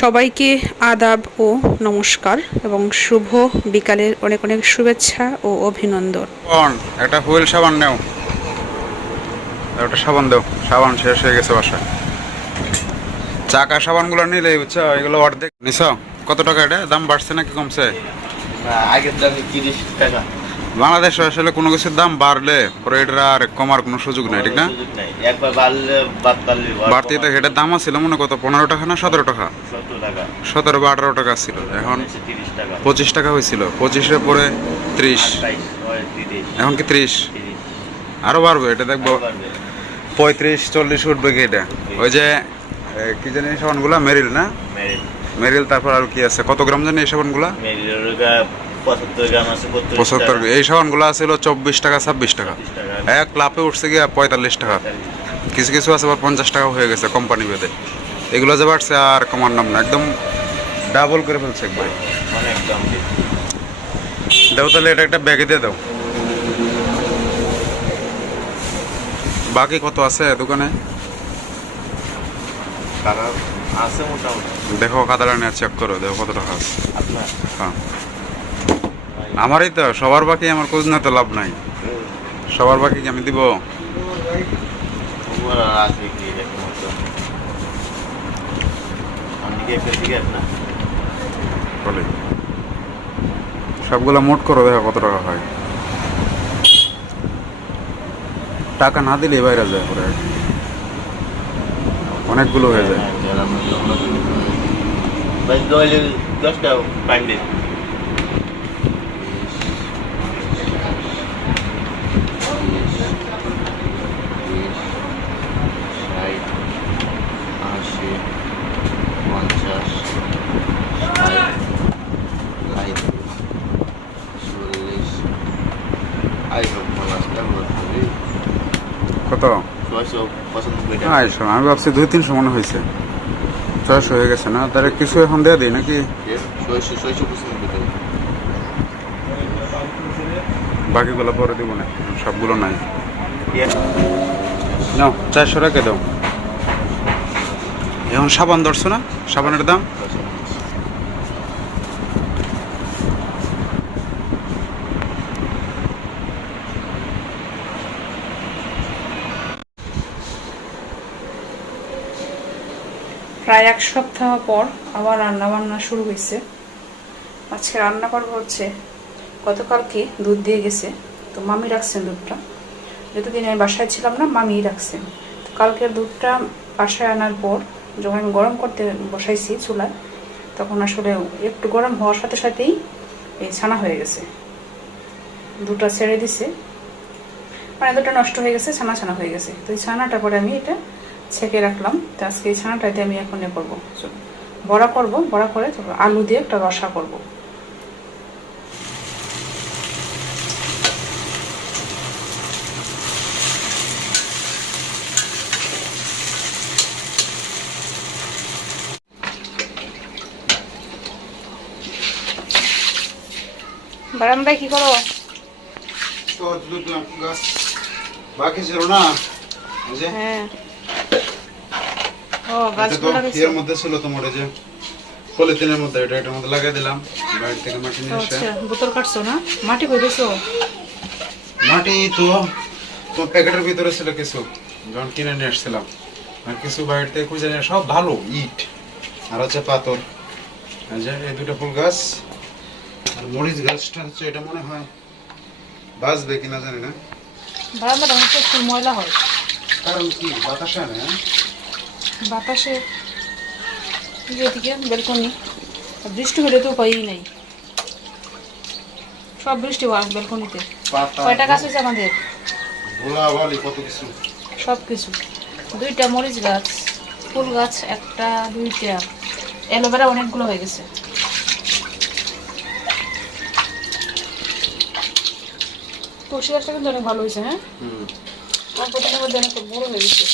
সবাইকে আদাব ও নমস্কার এবং শুভ বিকালের অনেক অনেক শুভেচ্ছা ও অভিনন্দন। একটা হুইল সাবান নেও, একটা সাবান দাও। সাবান শেষ হয়ে গেছে বাসায়। চাকা সাবানগুলো নিলে বুঝছো, এগুলো অর্ধেক নিছ। কত টাকা এটা? দাম বাড়ছে নাকি কমছে? আগের দাম 30 টাকা। বাংলাদেশে আসলে কোনো কিছুর দাম বাড়লে পরে এটার আর কমার কোনো সুযোগ নেই, ঠিক না? একবার বাড়লে বাড়তি তো এটার দাম ছিল মনে কত 15 টাকা না 17 টাকা, 17 বা 18 টাকা ছিল। এখন 25 টাকা হয়েছিল, 25-এর পরে 30, এখন কি 30? আরো বাড়বে এটা দেখবো, 35-40 উঠবে কি এটা। ওই যে কি জানি সাবানগুলা, মেরিল না? মেরিল। তারপর আর কি আছে, কত গ্রাম জানি এই সাবানগুলা? 75 গ্রাম আছে। 75। এই সাবানগুলা ছিল 24 টাকা 26 টাকা, এক লাফে উঠছে গিয়া 45 টাকা। কিছু কিছু আছে আবার 50 টাকা হয়ে গেছে কোম্পানি ভেদে। এগুলো যে বাড়ছে আর কমার নাম না, একদম ডাবল করে ফেলছে একবারে। অনেক দাম। দাও তাহলে এটা একটা ব্যাগে দিয়ে দাও। বাকি কত আছে দোকানে? আছে মোটামুটি। দেখো খাতাটা নিয়ে চেক করো, দেখো কত টাকা আছে। আপনার হ্যাঁ, আমারই তো। সবার বাকি আমার খোঁজ না তো লাভ নাই। সবার বাকি কি আমি দিব? আছে কি দেখুন তো। অনেকে একটা সিগারেট না বলে সবগুলা মোট করো, দেখো কত টাকা হয়। টাকা না দিলে বাইরে যায় পরে, অনেকগুলো হয়ে যায়। ভাই দইলে 10 টাকা পাইন দিন। কত? আমি ভাবছি 200-300 মনে হয়েছে। 600 হয়ে গেছে না? তাহলে কিছু এখন দিয়ে দিই নাকি? বাকিগুলো পরে দিব না, সবগুলো নাই। নাও 400 টাকা দাও। এখন সাবান ধরছো না? সাবানের দাম প্রায় এক সপ্তাহ পর আবার রান্না বান্না শুরু হয়েছে। আজকে রান্না করব হচ্ছে, গতকালকে দুধ দিয়ে গেছে, তো মামি রাখছেন দুধটা। যতদিন আমি বাসায় ছিলাম না, মামিই রাখছেন। তো কালকের দুধটা বাসায় আনার পর যখন আমি গরম করতে বসাইছি চুলায়, তখন আসলে একটু গরম হওয়ার সাথে সাথেই এই ছানা হয়ে গেছে। দুধটা ছেড়ে দিছে, মানে দুধটা নষ্ট হয়ে গেছে, ছানা ছানা হয়ে গেছে। তো এই ছানাটার পরে আমি এটা ছেঁকে রাখলাম। তো আজকে এই ছানাটাতে আমি এখন এ করবো, বড়া করবো। বড়া করে তারপর আলু দিয়ে একটা রসা করবো। বারান্দায় কি করো? বাকি ছিল না? হ্যাঁ, ও এর মধ্যে ছিল তোমার, এই যে পলিথিনের মধ্যে, এটার মধ্যে লাগিয়ে দিলাম। বাইরে থেকে মাটি নিয়ে এসে। আচ্ছা, বোতল কাটছো না? মাটি কই দিছো? মাটি তো তোমার প্যাকেটের ভিতরে ছিল কিছু, যখন কিনে নিয়ে আসছিলাম। আর কিছু বাইরে থেকে খুঁজে নিয়ে, সব ভালো ইট আর হচ্ছে পাথর। এই দুটো ফুল গাছ আর মরিচ গাছটা হচ্ছে, এটা মনে হয় বাঁচবে কিনা জানি না। বারান্দাটা অনেক একটু ময়লা হয়। কারণ কি বাতাসে না? বাতাসে এদিকে বেলকনি, বৃষ্টি হলে তো উপায়ই নাই। সব বৃষ্টি হয় বেলকনিতে। কয়টা গাছ হয়েছে আমাদের? কত কিছু, সব কিছু। 2টা মরিচ গাছ, ফুল গাছ 1টা, 2টা, অ্যালোভেরা অনেকগুলো হয়ে গেছে। তুলসী গাছটা কিন্তু অনেক ভালো হয়েছে। হ্যাঁ, প্রথমের মধ্যে অনেক বড় হয়ে গেছে।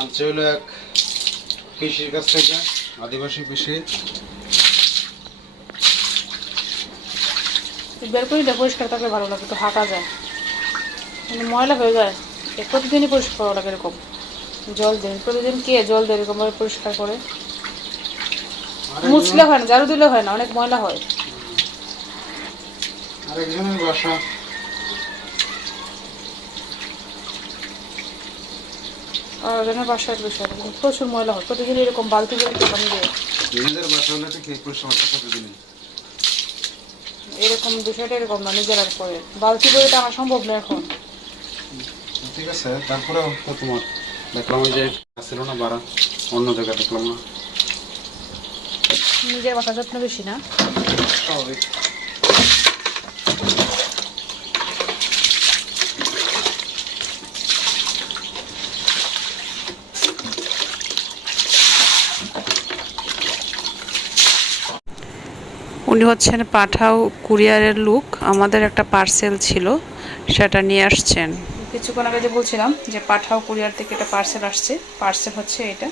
আনছে হলো এক পিসির কাছ থেকে, আদিবাসী পিসি। বেলকনিটা পরিষ্কার থাকলে ভালো লাগে, তো হাঁটা যায়। মানে ময়লা হয়ে যায়, প্রতিদিনই পরিষ্কার করা লাগে এরকম। জল দেয় প্রতিদিন, কে জল দেয় এরকমভাবে পরিষ্কার করে? মুছলে হয় না, ঝাড়ু দিলে হয় না, অনেক ময়লা হয়। আরেকজনের বাসা আর ওজনের বাসায় বিষয় প্রচুর ময়লা হয়, প্রতিদিন এরকম বালতি করে পানি দেয়। নিজের বাসা হলে ঠিক এই পরিশ্রমটা প্রতিদিন। এরকম বিষয়টা এরকম না, নিজেরা করে বালতি করে টানা সম্ভব না এখন। ঠিক আছে, তারপরেও তো তোমার দেখলাম ওই যে ছিল না ভাড়া, অন্য জায়গায় দেখলাম না। নিজের বাসা যত্ন বেশি না। স্বাভাবিক। উনি হচ্ছেন পাঠাও কুরিয়ারের লোক, আমাদের একটা পার্সেল ছিল সেটা নিয়ে আসছেন। কিছুক্ষণ আগে যে বলছিলাম যে পাঠাও কুরিয়ার থেকে একটা পার্সেল আসছে, পার্সেল হচ্ছে এটা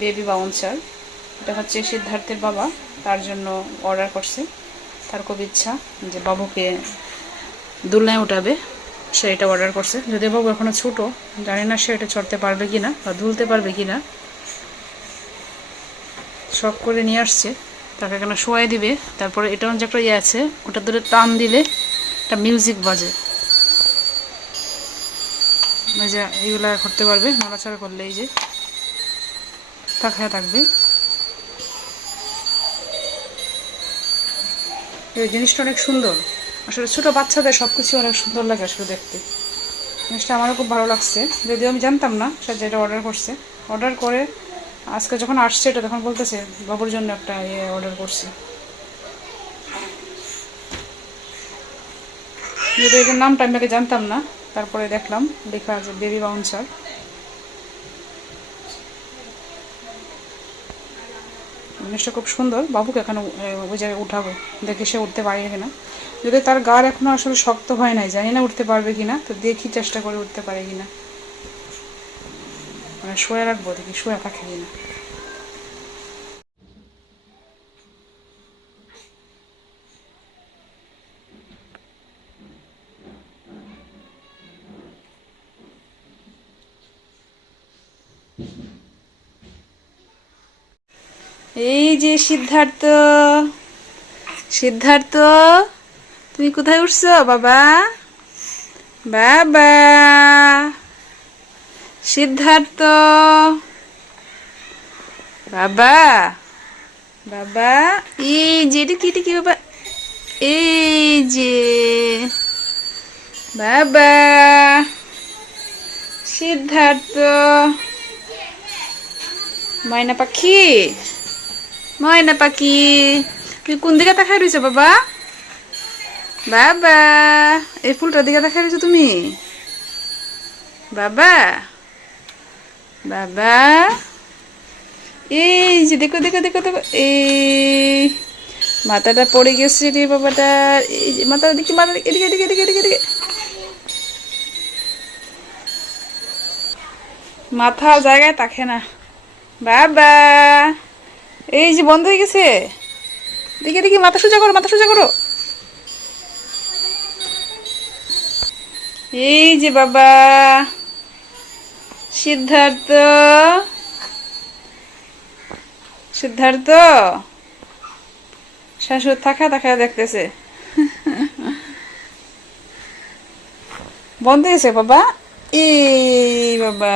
বেবি বাউন্সার। এটা হচ্ছে সিদ্ধার্থের বাবা, তার জন্য অর্ডার করছে। তার খুব ইচ্ছা যে বাবুকে দোলনায় উঠাবে, সে এটা অর্ডার করছে। যদিও বাবু এখনো ছোটো, জানি না সে এটা চড়তে পারবে কিনা বা দুলতে পারবে কিনা। শখ করে নিয়ে আসছে, তাকে এখানে শোয়াই দিবে। তারপরে এটাও যে একটা ইয়ে আছে, ওটা ধরে টান দিলে একটা মিউজিক বাজে, এই যে এইগুলা করতে পারবে, নড়াচড়া করলে এই যে তাকায় থাকবে। এই জিনিসটা অনেক সুন্দর, আসলে ছোটো বাচ্চাদের সব কিছু অনেক সুন্দর লাগে আসলে দেখতে। জিনিসটা আমারও খুব ভালো লাগছে, যদিও আমি জানতাম না সে যেটা অর্ডার করছে। অর্ডার করে আজকে যখন আসছে এটা তখন বলতেছে বাবুর জন্য একটা ইয়ে অর্ডার করছি। যদি এটার নামটা আমি আগে জানতাম না, তারপরে দেখলাম লেখা আছে বেবি বাউন্সার। জিনিসটা খুব সুন্দর। বাবুকে এখানে ওই জায়গায় উঠাবো, দেখি সে উঠতে পারে কিনা। যদি তার গার এখনো আসলে শক্ত হয় নাই, জানি না উঠতে পারবে কিনা, তো দেখি চেষ্টা করে উঠতে পারে কিনা। মানে শুয়ে রাখবো, দেখি শুয়ে থাকে কিনা। এই যে সিদ্ধার্থ, সিদ্ধার্থ তুমি কোথায় উঠছো বাবা? বাবা সিদ্ধার্থ, বাবা বাবা, এই যে এটা কি বাবা, এই যে বাবা সিদ্ধার্থ, ময়না পাখি, ময়না পাখি তুমি কোন দিকে তাকাই রয়েছো বাবা? বাবা এই ফুলটার দিকে তাকাই রয়েছো তুমি? বাবা বাবা, এই যে দেখো দেখো দেখো দেখো, এই মাথাটা পড়ে গেছে রে বাবাটার। এই যে মাথাটা দেখি, মাথা এদিকে এদিকে এদিকে এদিকে এদিকে, মাথা জায়গায় থাকে না। বাবা এই যে বন্ধ হয়ে গেছে, দেখি দেখি, মাথা সোজা করো, মাথা সোজা করো। এই যে বাবা সিদ্ধার্থ, সিদ্ধার্থ শাশুর থাকা থাকা দেখতেছে। বন্ধ হয়েছে বাবা, এই বাবা।